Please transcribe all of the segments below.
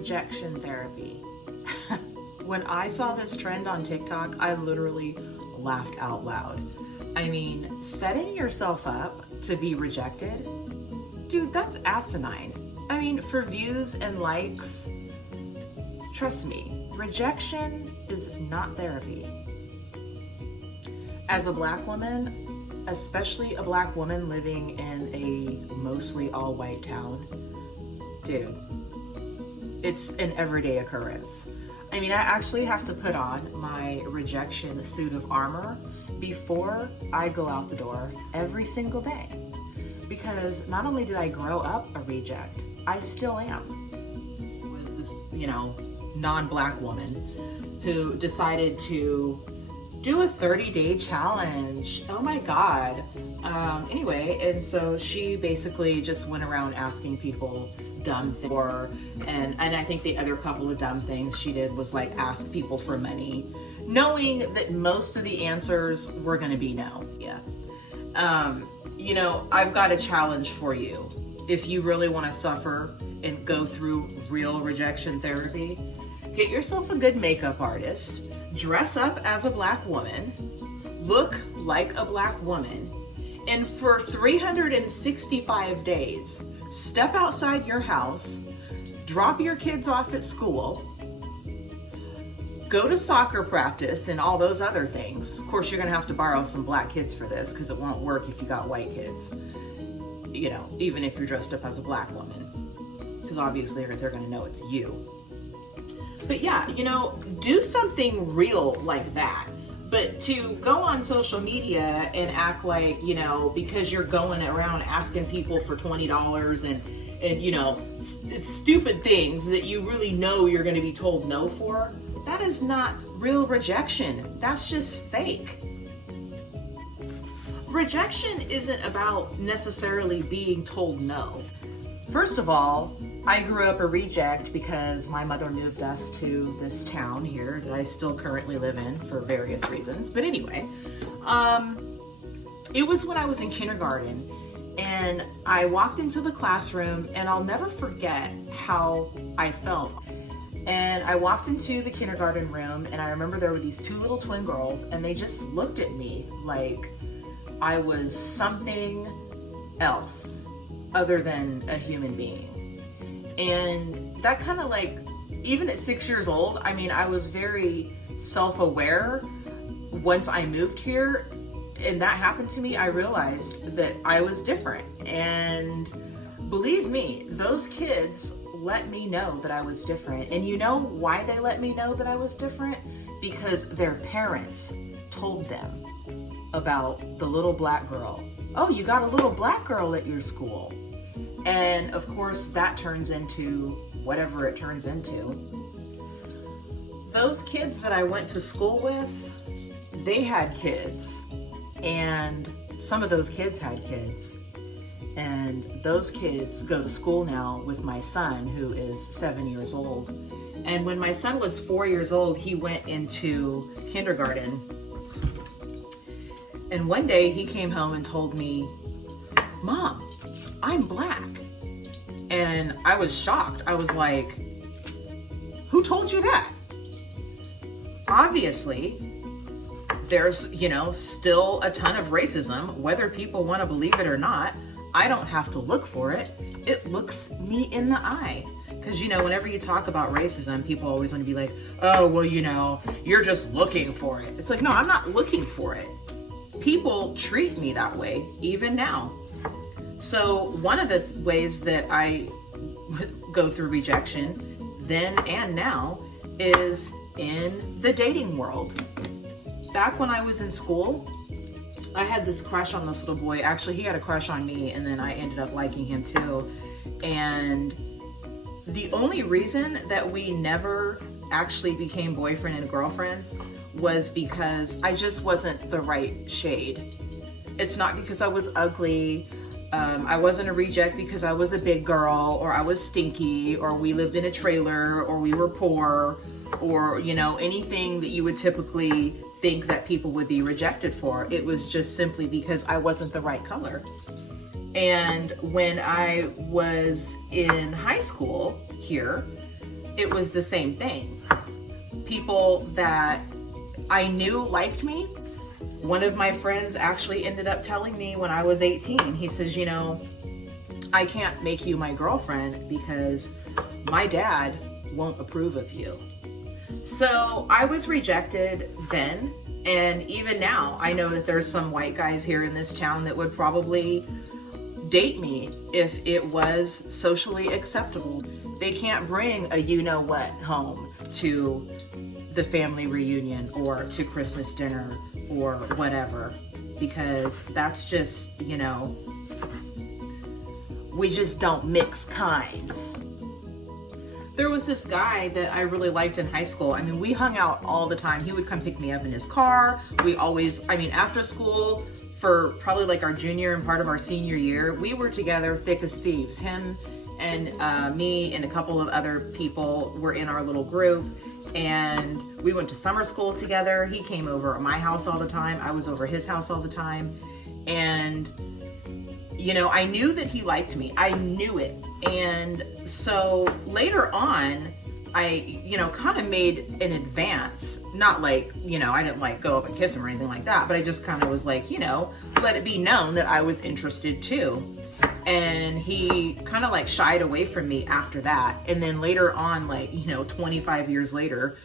Rejection therapy. When I saw this trend on TikTok, I literally laughed out loud. I mean, setting yourself up to be rejected, dude, that's asinine. I mean, for views and likes, trust me, rejection is not therapy. As a Black woman, especially a Black woman living in a mostly all-white town, dude, it's an everyday occurrence. I mean, I actually have to put on my rejection suit of armor before I go out the door every single day. Because not only did I grow up a reject, I still am. I was this, non-Black woman who decided to do a 30-day challenge. Oh my God. Anyway, and so she basically just went around asking people dumb things. And I think the other couple of dumb things she did was like ask people for money, knowing that most of the answers were gonna be no. Yeah. I've got a challenge for you. If you really wanna suffer and go through real rejection therapy, get yourself a good makeup artist, dress up as a Black woman, look like a Black woman, and for 365 days, step outside your house, drop your kids off at school, go to soccer practice and all those other things. Of course, you're gonna have to borrow some Black kids for this because it won't work if you got white kids, even if you're dressed up as a Black woman, because obviously they're gonna know it's you. But yeah, do something real like that. But to go on social media and act like, because you're going around asking people for $20 and stupid things that you really know you're going to be told no for, that is not real rejection. That's just fake. Rejection isn't about necessarily being told no. First of all, I grew up a reject because my mother moved us to this town here that I still currently live in for various reasons. But anyway, it was when I was in kindergarten and I walked into the classroom, and I'll never forget how I felt. And I walked into the kindergarten room, and I remember there were these two little twin girls, and they just looked at me like I was something else other than a human being. And that kind of even at 6 years old, I mean, I was very self-aware. Once I moved here and that happened to me, I realized that I was different. And believe me, those kids let me know that I was different. And you know why they let me know that I was different? Because their parents told them about the little Black girl. Oh, you got a little Black girl at your school. And of course, that turns into whatever it turns into. Those kids that I went to school with, they had kids. And some of those kids had kids. And those kids go to school now with my son, who is 7 years old. And when my son was 4 years old, he went into kindergarten. And one day he came home and told me, "Mom, I'm Black." And I was shocked. I was like, "Who told you that?" Obviously, there's, still a ton of racism, whether people want to believe it or not. I don't have to look for it. It looks me in the eye. Because, whenever you talk about racism, people always want to be like, "Oh, well, you're just looking for it." It's like, no, I'm not looking for it. People treat me that way, even now. So one of the ways that I go through rejection then and now is in the dating world. Back when I was in school, I had this crush on this little boy. Actually, he had a crush on me, and then I ended up liking him too. And the only reason that we never actually became boyfriend and girlfriend was because I just wasn't the right shade. It's not because I was ugly. I wasn't a reject because I was a big girl, or I was stinky, or we lived in a trailer, or we were poor, or, anything that you would typically think that people would be rejected for. It was just simply because I wasn't the right color. And when I was in high school here, it was the same thing. People that I knew liked me. One of my friends actually ended up telling me when I was 18, he says, you know, I can't make you my girlfriend because my dad won't approve of you. So I was rejected then, and even now I know that there's some white guys here in this town that would probably date me if it was socially acceptable. They can't bring a you-know-what home to the family reunion or to Christmas dinner or whatever, because that's just, you know, we just don't mix kinds. There was this guy that I really liked in high school. I mean, we hung out all the time. He would come pick me up in his car. We always, I mean, after school, for probably like our junior and part of our senior year, we were together thick as thieves. Him and me and a couple of other people were in our little group, and we went to summer school together. He came over at my house all the time. I was over his house all the time. And, you know, I knew that he liked me. I knew it. And so later on, I, you know, kind of made an advance, not like, you know, I didn't like go up and kiss him or anything like that, but I just kind of was like, you know, let it be known that I was interested too. And he kind of like shied away from me after that. And then later on, like, you know, 25 years later,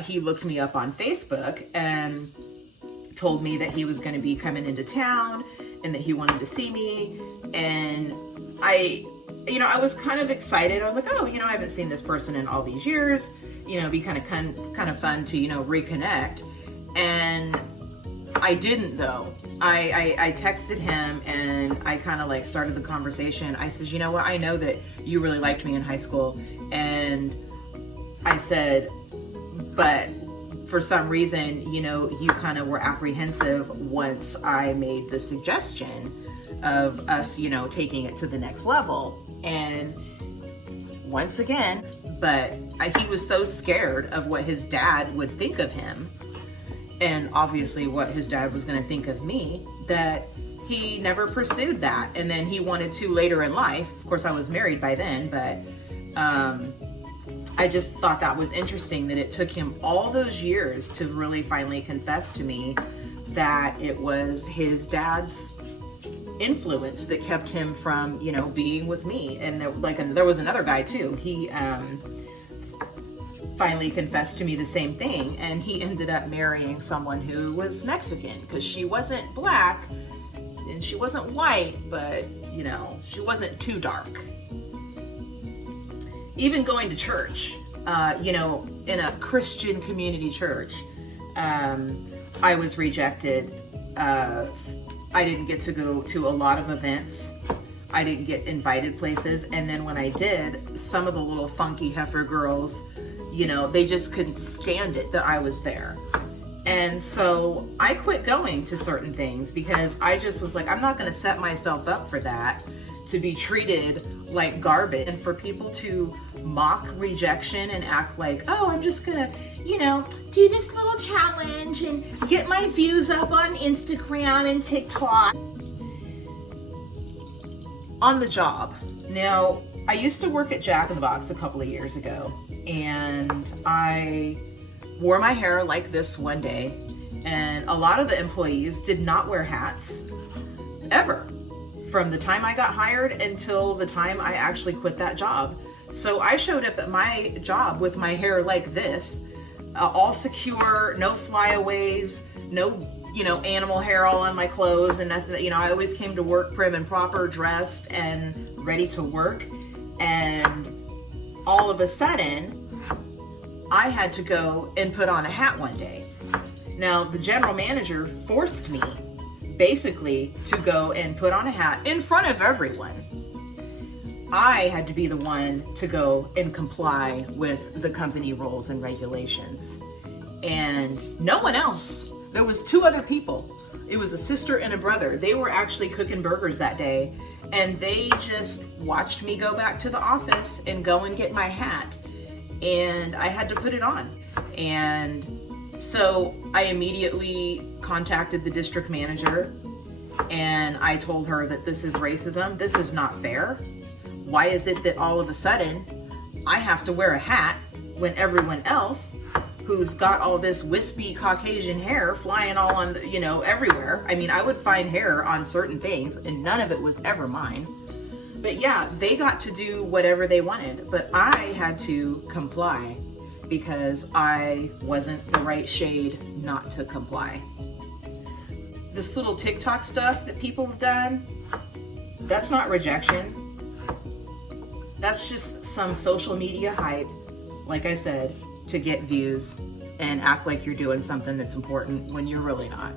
he looked me up on Facebook and told me that he was going to be coming into town and that he wanted to see me. And you know, I was kind of excited. I was like, oh, you know, I haven't seen this person in all these years. You know, it'd be kind of fun to, you know, reconnect. And I didn't though. I texted him and I kind of like started the conversation. I said, you know what? I know that you really liked me in high school. And I said, but for some reason, you know, you kind of were apprehensive once I made the suggestion of us, you know, taking it to the next level. And once again, but he was so scared of what his dad would think of him, and obviously what his dad was going to think of me, that he never pursued that. And then he wanted to later in life. Of course, I was married by then, but I just thought that was interesting that it took him all those years to really finally confess to me that it was his dad's influence that kept him from, you know, being with me. And there was another guy too. He finally confessed to me the same thing, and he ended up marrying someone who was Mexican, because she wasn't black and she wasn't white, but, you know, she wasn't too dark. Even going to church, you know, in a Christian community church, I was rejected. I didn't get to go to a lot of events. I didn't get invited places. And then when I did, some of the little funky heifer girls, you know, they just couldn't stand it that I was there. And so I quit going to certain things because I just was like, I'm not going to set myself up for that, to be treated like garbage, and for people to mock rejection and act like, oh, I'm just going to, you know, do this little challenge and get my views up on Instagram and TikTok. On the job. Now, I used to work at Jack in the Box a couple of years ago, and I wore my hair like this one day, and a lot of the employees did not wear hats ever from the time I got hired until the time I actually quit that job. So I showed up at my job with my hair like this, all secure, no flyaways, no, you know, animal hair all on my clothes and nothing. You know, I always came to work prim and proper, dressed and ready to work. And all of a sudden, I had to go and put on a hat one day. Now, the general manager forced me basically to go and put on a hat in front of everyone. I had to be the one to go and comply with the company rules and regulations. And no one else. There was two other people. It was a sister and a brother. They were actually cooking burgers that day, and they just watched me go back to the office and go and get my hat. And I had to put it on. And so I immediately contacted the district manager, and I told her that this is racism. This is not fair. Why is it that all of a sudden I have to wear a hat when everyone else who's got all this wispy Caucasian hair flying all on, everywhere. I mean, I would find hair on certain things and none of it was ever mine. But yeah, they got to do whatever they wanted, but I had to comply because I wasn't the right shade not to comply. This little TikTok stuff that people have done, that's not rejection. That's just some social media hype, like I said, to get views and act like you're doing something that's important when you're really not.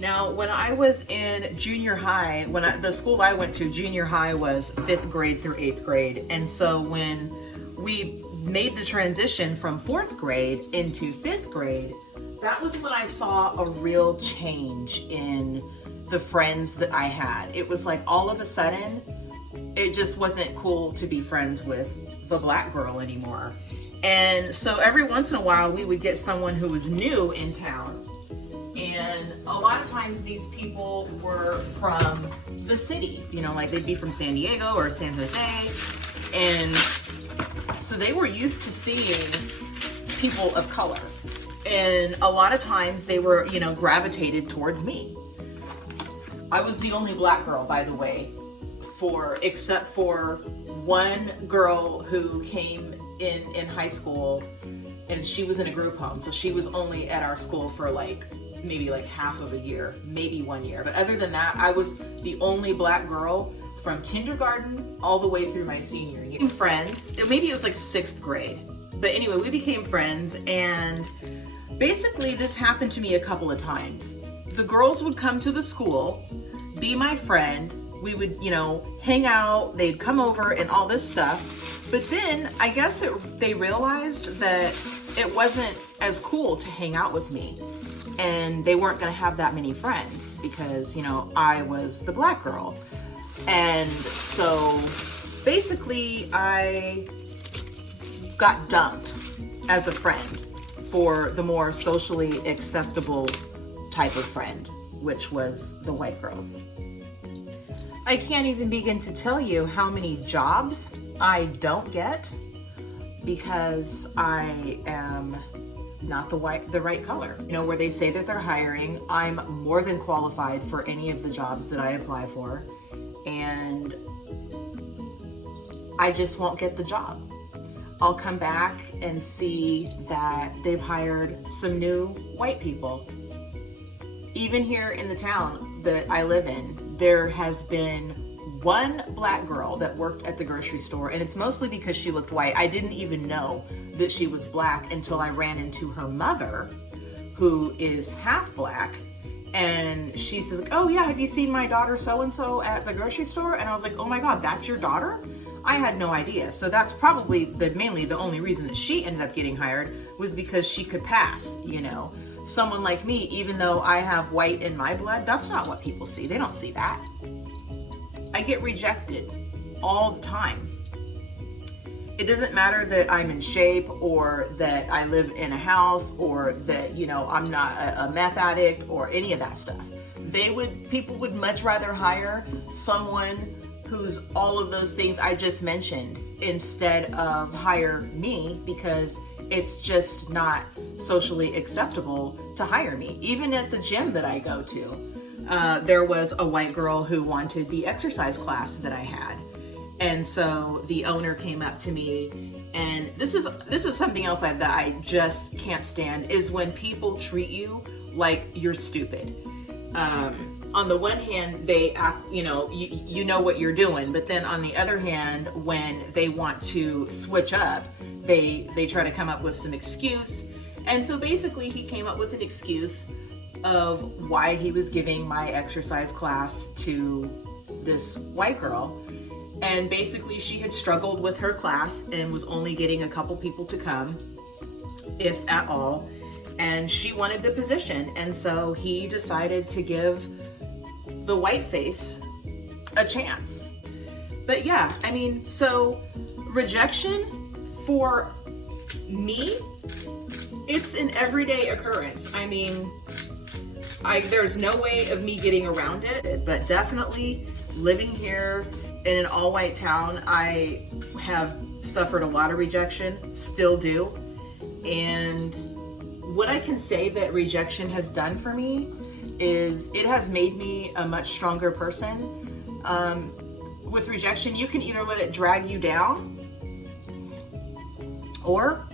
Now, when I was in junior high, the school I went to, junior high was 5th grade through 8th grade. And so when we made the transition from 4th grade into 5th grade, that was when I saw a real change in the friends that I had. It was like all of a sudden, it just wasn't cool to be friends with the black girl anymore. And so every once in a while, we would get someone who was new in town. And a lot of times these people were from the city, like they'd be from San Diego or San Jose. And so they were used to seeing people of color. And a lot of times they were, gravitated towards me. I was the only black girl, by the way, except for one girl who came in high school, and she was in a group home. So she was only at our school for maybe half of a year, maybe 1 year. But other than that, I was the only black girl from kindergarten all the way through my senior year. Friends, maybe it was 6th grade. But anyway, we became friends, and basically this happened to me a couple of times. The girls would come to the school, be my friend, we would, hang out, they'd come over and all this stuff. But then I guess they realized that it wasn't as cool to hang out with me. And they weren't going to have that many friends because, I was the black girl. And so basically I got dumped as a friend for the more socially acceptable type of friend, which was the white girls. I can't even begin to tell you how many jobs I don't get because I am not the right color. Where they say that they're hiring, I'm more than qualified for any of the jobs that I apply for, and I just won't get the job. I'll come back and see that they've hired some new white people. Even here in the town that I live in, there has been one black girl that worked at the grocery store, and it's mostly because she looked white. I didn't even know that she was black until I ran into her mother, who is half black, and she says, "Oh yeah, have you seen my daughter so-and-so at the grocery store?" And I was like, "Oh my God, that's your daughter?" I had no idea. So that's probably mainly the only reason that she ended up getting hired was because she could pass, Someone like me, even though I have white in my blood, that's not what people see. They don't see that. I get rejected all the time. It doesn't matter that I'm in shape or that I live in a house or that, I'm not a meth addict or any of that stuff. People would much rather hire someone who's all of those things I just mentioned instead of hire me because it's just not socially acceptable to hire me. Even at the gym that I go to, there was a white girl who wanted the exercise class that I had. And so the owner came up to me, and this is something else that I just can't stand, is when people treat you like you're stupid. On the one hand, they act, you know what you're doing, but then on the other hand, when they want to switch up, they try to come up with some excuse. And so basically he came up with an excuse of why he was giving my exercise class to this white girl. And basically she had struggled with her class and was only getting a couple people to come, if at all. And she wanted the position. And so he decided to give the white face a chance. But yeah, so rejection for me, it's an everyday occurrence. There's no way of me getting around it, but definitely living here in an all-white town, I have suffered a lot of rejection, still do. And what I can say that rejection has done for me is it has made me a much stronger person. With rejection, you can either let it drag you down, or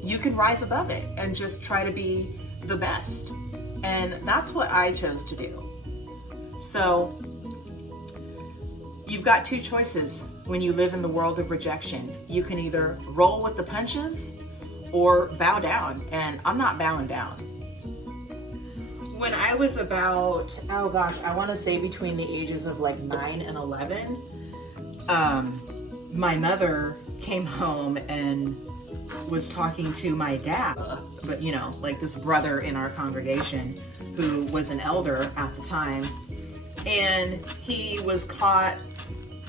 you can rise above it and just try to be the best. And that's what I chose to do. So you've got two choices when you live in the world of rejection. You can either roll with the punches or bow down, and I'm not bowing down. When I was about, I want to say between the ages of like 9 and 11, my mother came home and was talking to my dad, but you know, like this brother in our congregation who was an elder at the time, and he was caught,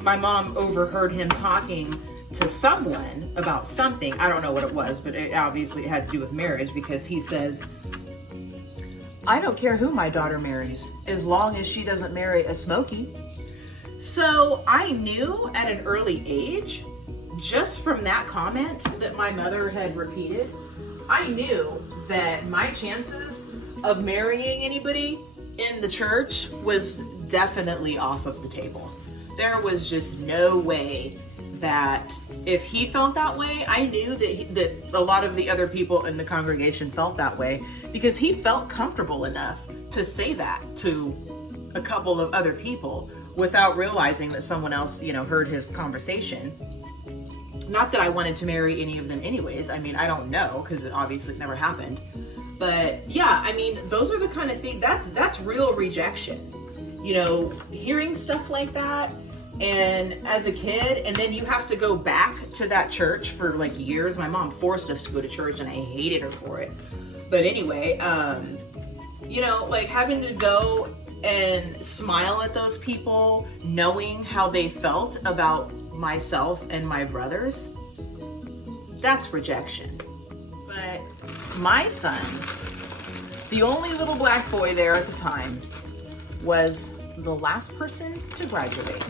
my mom overheard him talking to someone about something. I don't know what it was, but it obviously had to do with marriage, because he says, I don't care who my daughter marries, as long as she doesn't marry a Smokey. So I knew at an early age, just from that comment that my mother had repeated, I knew that my chances of marrying anybody in the church was definitely off of the table. There was just no way that if he felt that way, I knew that a lot of the other people in the congregation felt that way, because he felt comfortable enough to say that to a couple of other people without realizing that someone else, you know, heard his conversation. Not that I wanted to marry any of them anyways. I mean, I don't know, because it obviously never happened. But yeah, I mean, those are the kind of things, that's real rejection. You know, hearing stuff like that, and as a kid, and then you have to go back to that church for like years. My mom forced us to go to church, and I hated her for it. But anyway, you know, like having to go and smile at those people, knowing how they felt about myself and my brothers, that's rejection. But my son, the only little black boy there at the time, was the last person to graduate.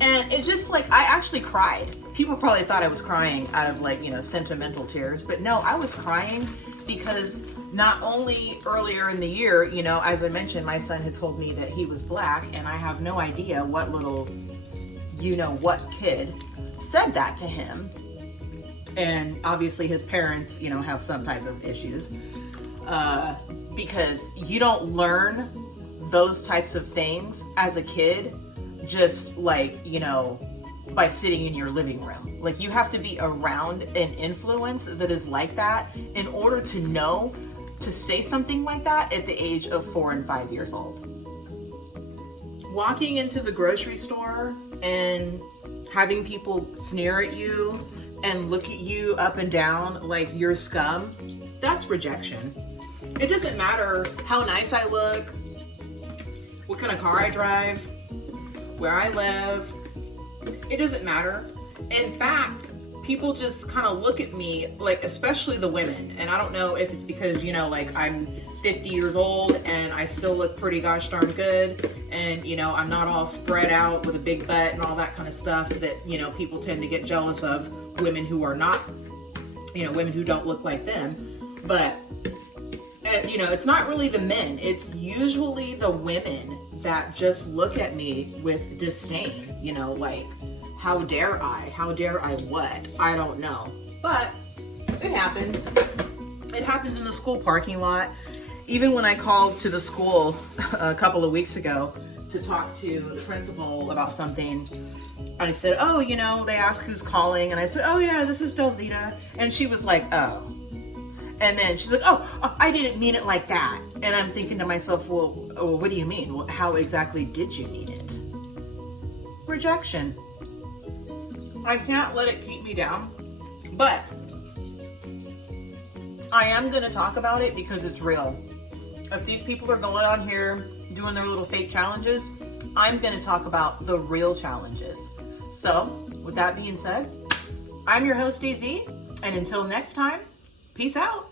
And it's just like, I actually cried. People probably thought I was crying out of like, you know, sentimental tears, but no, I was crying because not only earlier in the year, you know, as I mentioned, my son had told me that he was black, and I have no idea what little, you know, what kid said that to him. And obviously his parents, you know, have some type of issues, because you don't learn those types of things as a kid just like, you know, by sitting in your living room. Like, you have to be around an influence that is like that in order to know to say something like that at the age of 4 and 5 years old. Walking into the grocery store and having people sneer at you and look at you up and down like you're scum, that's rejection. It doesn't matter how nice I look, what kind of car I drive, where I live. It doesn't matter. In fact, people just kind of look at me, like, especially the women, and I don't know if it's because, you know, like, I'm 50 years old and I still look pretty gosh darn good, and, you know, I'm not all spread out with a big butt and all that kind of stuff that, you know, people tend to get jealous of women who are not, you know, women who don't look like them. But you know, it's not really the men, it's usually the women that just look at me with disdain, you know, like, how dare I what? I don't know. But it happens. It happens in the school parking lot. Even when I called to the school a couple of weeks ago to talk to the principal about something, I said, oh, you know, they asked who's calling, and I said, oh yeah, this is Delzita. And she was like, oh. And then she's like, oh, I didn't mean it like that. And I'm thinking to myself, well, what do you mean? Well, how exactly did you mean it? Rejection. I can't let it keep me down, but I am going to talk about it because it's real. If these people are going on here doing their little fake challenges, I'm going to talk about the real challenges. So, with that being said, I'm your host, DZ, and until next time, peace out.